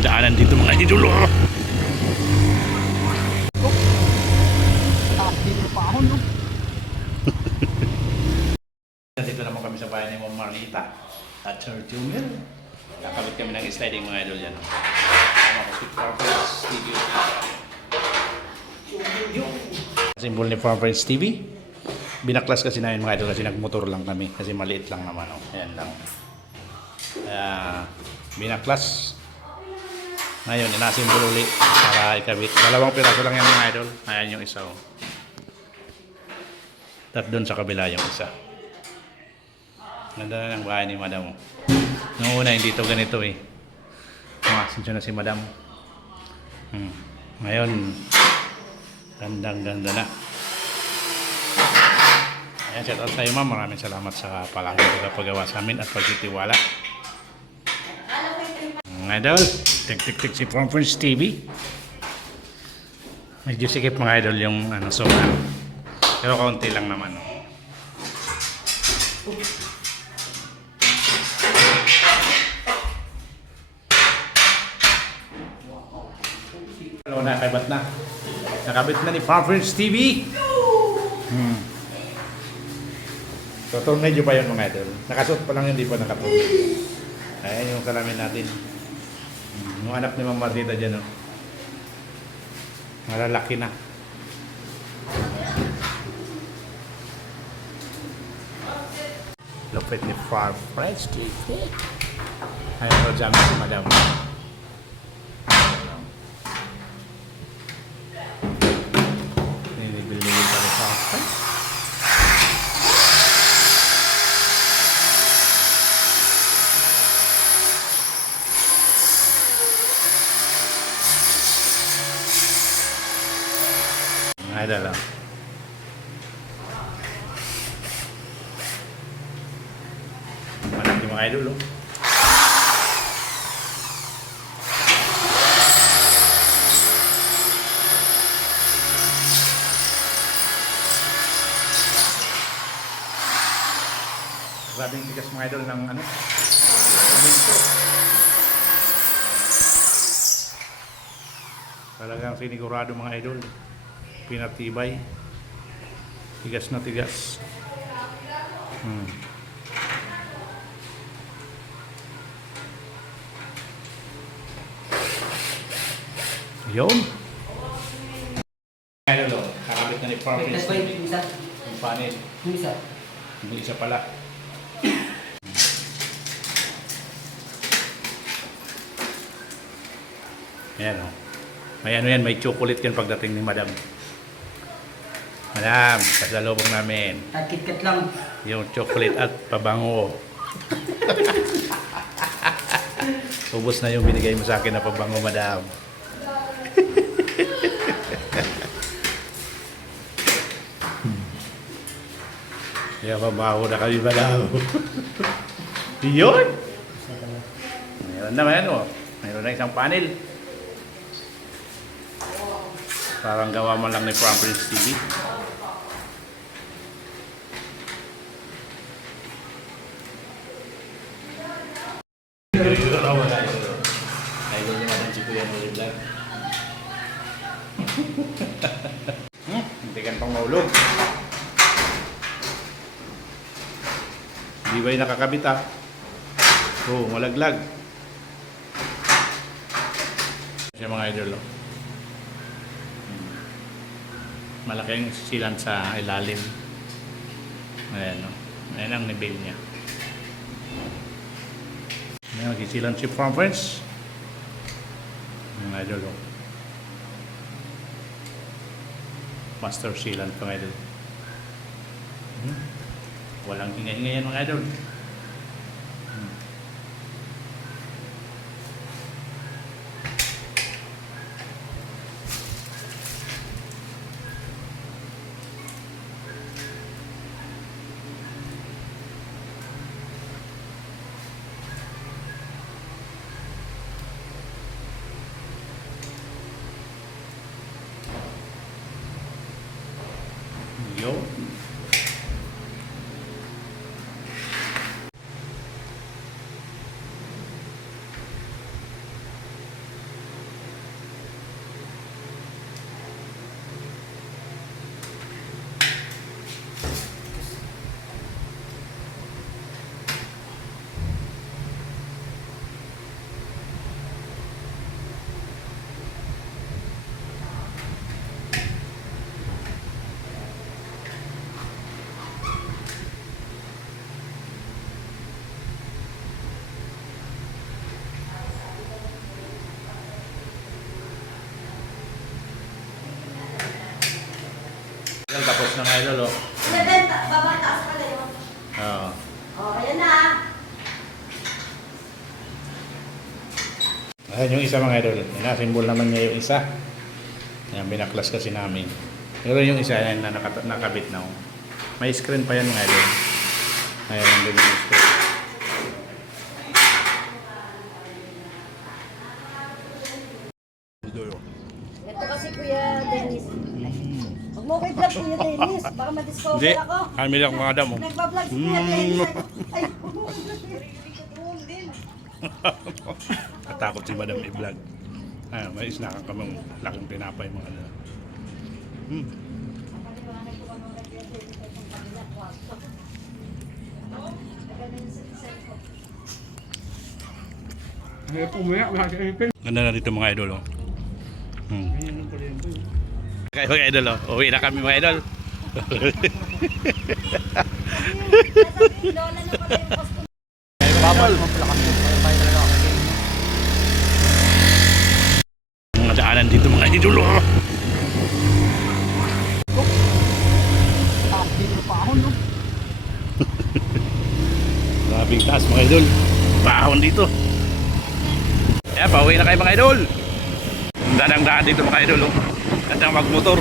mga daanan dito mga idol. Dito pa ako, no? Dito naman kami sa bahay ni Ma'am Marlita at Sir Junior. Nakabit kami ng sliding mga idol yan. Tama ko si Farmers TV. Simbol ni Farmers TV. Binaklas kasi namin mga idol kasi nagmotor lang kami kasi maliit lang naman. Oh. Ayan lang. Binaklas. Ngayon, inasimbol uli para ikabit. Dalawang piraso lang yan mga idol. Ayan yung isa. Oh. At doon sa kabila yung isa. Ganda na ng bahay ni Madam. Noong una, hindi ito ganito eh. Umasin na si Madam. Ngayon, gandang-ganda na. Ayan, shout out sa'yo ma'am. Maraming salamat sa palangin paggawa sa amin at pagtitiwala. Mga idol, tik-tik-tik si Farmers TV. Medyo sikip mga idol yung soba. Pero kaunti lang naman. Oh. Nakabit na. Nakabit na ni Farmers TV. So, tornado pa yun mga idol. Nakasuot pa lang yun, hindi pa nakatornado. Ayan yung salamin natin. Yung anak ni Ma'am Marlita dyan. Oh. Malalaki na. Lupit ni Farmers TV. Ayan o dyan si Madam. Nilibili pa rin Farmers. Ada lah. Mana mga idol, oh. Grabing tigas mga idol ng semento. Talagang sinigurado mga idol. Pinatibay. Tigas na tigas. Yun. Idol, kakabit na ni Farmers TV. Yung panel. Yung isa pala. Ayan o. May ano yan, may chocolate yan pagdating ni Madam. Madam, pasalubong namin. KitKat lang. Yung chocolate at pabango. Ubus na yung binigay mo sa akin na pabango, Madam. Kaya mabaho na kami, Madam. Yun! Mayroon naman o. Mayroon na isang panel. Parang gawa mo lang ni Farmers TV. Idol niya naman si Kuya Noli Vlog. Hindi ka pang maulog. Di ba yung nakakabit ha? Oo, malaglag. Siya mga idol. Malaking silan sa ilalim. Ayan o. Ayan ang nibil niya. Ayan, nagsilan si Farmers. Ayan idol o. Master sealant pang idol. Walang hinga-hinga yan mga idol. Yo. Tapos na mga idol, oh. Nabenta, babang taas ka na yun. Oo. Oh, ayan na. Ayan yung isa mga idol. Inasimbol naman niya yung isa. Ayan, binaklas kasi namin. Pero yung isa yan na nakabit na. Oh. May screen pa yan mga idol. Ayan, yung yung screen. Ito kasi Kuya Dennis. Huwag mo ko i-vlog Kuya Dennis. Baka Hindi, ma-discover ako. kami lang mga damo. Nagpa-vlog si Kuya Dennis. Ay, huwag mo ko i-vlog. din. Natakot si Madam i-vlog. Ayan, may isnakan kami laking pinapay mga ano. May pumaya, wala siya ipin. Ganda na dito mga idol. Oh. Kaya mga idol, oh. Uwi na kami mga idol. Lola na pala yung costume. Babal. Mapalakas mo. May talaga ako. Mga daanan dito mga idol. Oh. Dito pa ako, no? Grabing taas mga idol. Paahon dito. Kaya pauwi na kayo mga idol. Ang daan dito mga idol. Oh. Ganda magmotor.